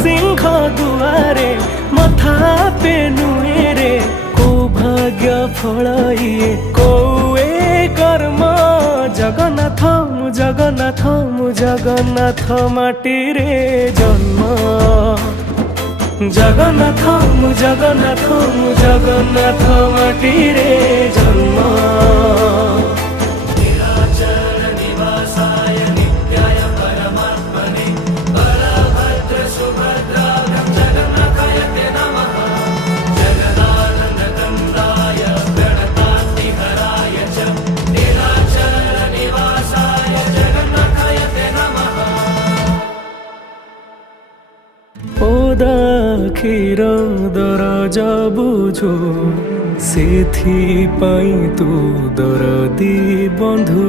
सिंह दुआरे मथा पे नुएरे को भाग्य फल ये कोए कर्म जगन्नाथ मु जगन्नाथ मु जगन्नाथ माटी रे जन्म जगन्नाथ मु जगन्नाथ मु जगन्नाथ माटी रे जन्म ओदा क्षीर दरज बुझो सेथि पाई तू दरदी बंधु